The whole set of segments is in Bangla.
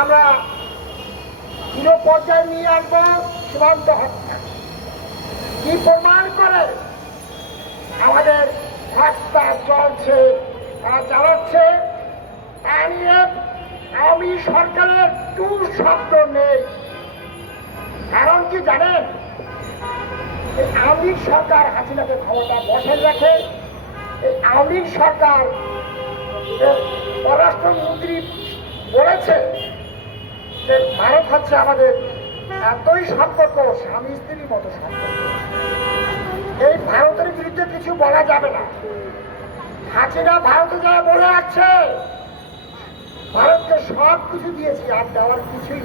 আমরা চির পর্যায়ে নিয়ে আসব সীমান্ত হত্যা। কি প্রমাণ করে আমাদের হত্যা চলছে তারা চালাচ্ছে? তা নিয়ে আওয়ামী সরকারের টু শব্দ নেই। কারণ কি জানেন? এই আওয়ামী সরকার হাসিনাকে ক্ষমতা বসে রাখে, এই আওয়ামী সরকার পররাষ্ট্রমন্ত্রী বলেছে যে ভারত হচ্ছে আমাদের এতই সম্পর্ক, স্বামী স্ত্রীর মতো সম্পর্ক। এই ভারতের বিরুদ্ধে কিছু বলা যাবে না। হাসিনা ভারতে যা বলে আছে ভারতকে সব কিছু দিয়েছি, আর দেওয়ার কিছুই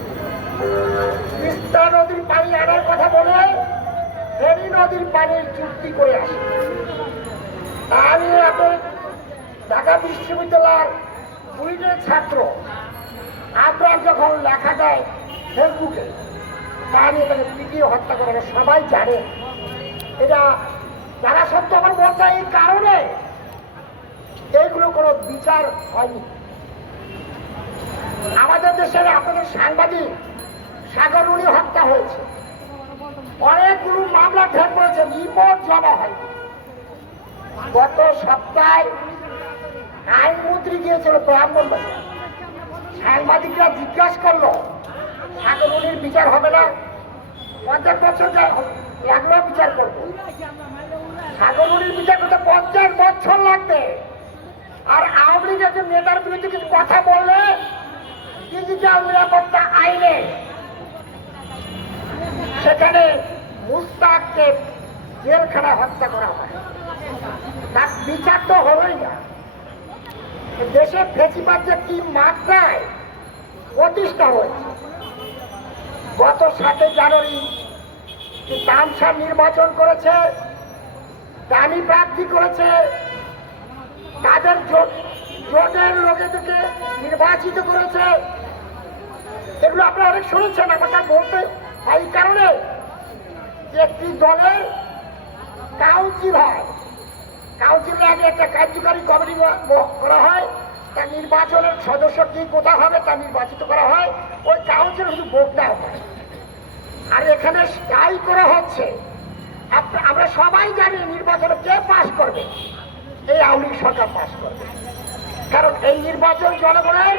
তিস্তা নদীর পানি আনার কথা বলে ফেনী নদীর পানির চুক্তি করে আসে। তা নিয়ে আপনি ঢাকা বিশ্ববিদ্যালয়ের বুয়েটের ছাত্র আপনার যখন লেখা দেয় ফেসবুকে তা নিয়ে তাকে পিটিয়ে হত্যা করে সবাই জানে। এটা যারা সত্য আমার বলতে এই কারণে এইগুলো কোনো বিচার হয়নি। আমাদের দেশের আপনাদের সাংবাদিক সাগরুনি হত্যা হয়েছে। অনেকগুলো মামলা ঠেক করেছে রিপোর্ট জমা হয়নি। গত সপ্তাহে আইনমন্ত্রী গিয়েছিল ব্রাহ্মণ সাংবাদিকরা জিজ্ঞাসা করল সাগরুনির বিচার হবে না? পঞ্চাশ বছর লাগল বিচার করব। সাগরুনির বিচার করতে পঞ্চাশ বছর লাগবে। আর আওয়ামী লীগের একজন নেতার বিরুদ্ধে কিছু কথা বললে, ডিজিটাল নিরাপত্তা আইনে, সেখানে মুস্তাককে জেলখানা হত্যা করা হয়। তার বিচার তো হলোই না। দেশে ফেসিবাদ যে কি মাত্রায় প্রতিষ্ঠা হয়েছে, গত সাতই জানুয়ারি তামসা নির্বাচন করেছে, দামি প্রার্থী করেছে, তাদের জোট- জোটের লোকেদেরকে নির্বাচিত করেছে, এগুলো আপনারা অনেক শুনেছেন আমাকে বলতে এই কারণে একটি দলের কাউন্সিল হয় কাউন্সিলের আগে একটা কার্যকারী কমিটি করা হয় তা নির্বাচনের সদস্য কি কোথা হবে তা নির্বাচিত করা হয়, ওই কাউন্সিল শুধু ভোট দেওয়া হয়। আর এখানে তাই করা হচ্ছে আমরা সবাই জানি নির্বাচনে কে পাশ করবে। এই আওয়ামী সরকার পাশ করবে। কারণ এই নির্বাচন জনগণের